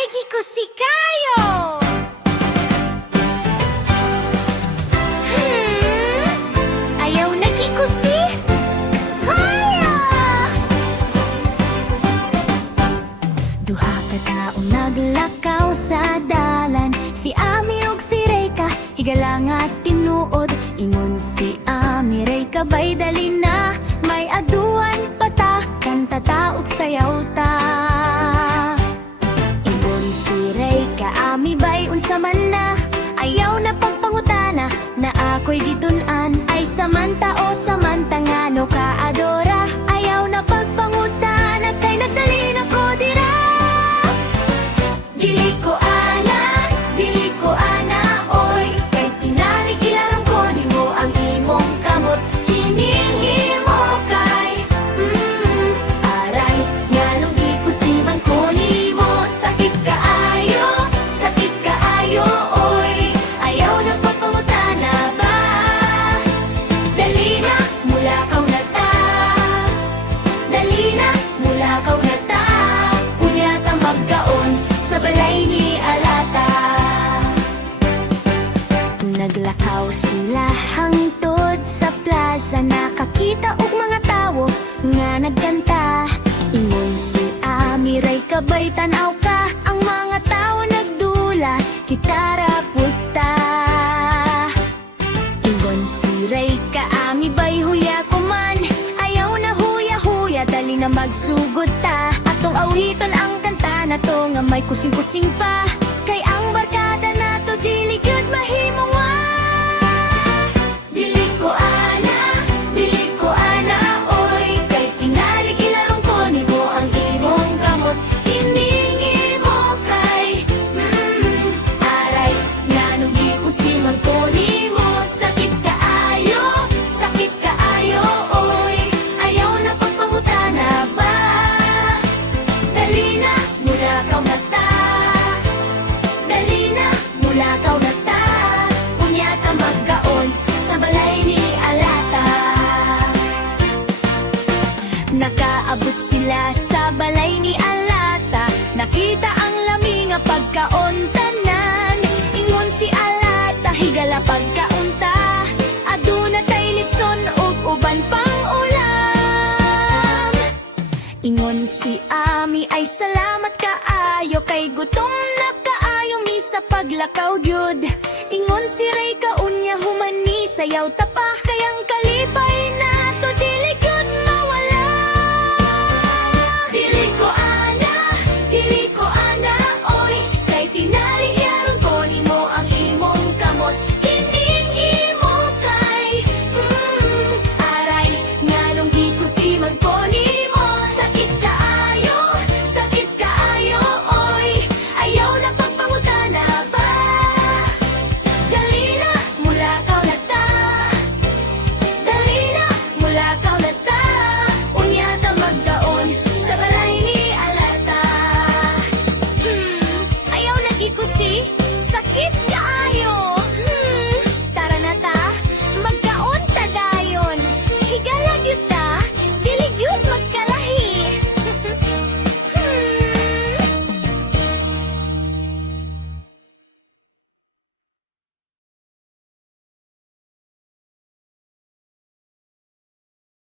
Ay, giko si kayo! Ayaw na giko si kayo! Duha ka taong naglakaw sa dalan, si Ami ug si Reyka, higala nga tinuod. Ingon si Ami, Reyka bay dali na, may aduan pa ta, kanta ta ug sayaw ta. Ingon si Reyka, Ami bay unsa man na, ayaw na pagpangutana, na ako'y gitun-an. Ay samanta o samanta nga no ka adora, ayaw na pagpangutana, kay nagdali na ko dira. Dili ko ana, oy, kay tinali ilarong ko nimo ang imong kamot. Hiningi mo kay, aray, nga nung ikusiman ko nimo. Sakit kaayo, oy, ayaw na pagpangutana ba? Dali na, mulakaw na ta, dali na, mulakaw na ta. Unya ta magkaon sa balay ni Alata. Naglakaw sila hangtod sa plaza, nakakita og mga tawo nga nagkanta. Ingon si Ami, Reyka bay tanaw ka, ang mga tawo nagdula, gitara puta. Ingon si Reyka, Ami bay huya ko man, ayaw na huya-huya, dali na magsugod ta. Atong awiton ang kanta na to nga may kusing-kusing pa, kay ang barkada na to dili gyud mahimong wa. Dili ko ana, oy, kay tingali ilarong ko nimo ang imong kamot. Hiningi mo kay, aray, nga nung ikusiman ko nimo. Sakit kaayo, oy, ayaw na pagpangutana ba? Dali na, mulakaw na ta, dali na, mulakaw na ta. Unya ka magkaon sa balay ni Alata. Nakaabot sila sa balay ni Alata, nakita ang lami nga pagkauntanan. Ingon si Alata, higala pagkaunta, aduna tay litson ug uban pang ulam. Ingon si Ami, ay salamat kaayo, kay gutom na kaayo mi sa paglakaw gyud. Ingon si Reyka, unya humani sayaw ta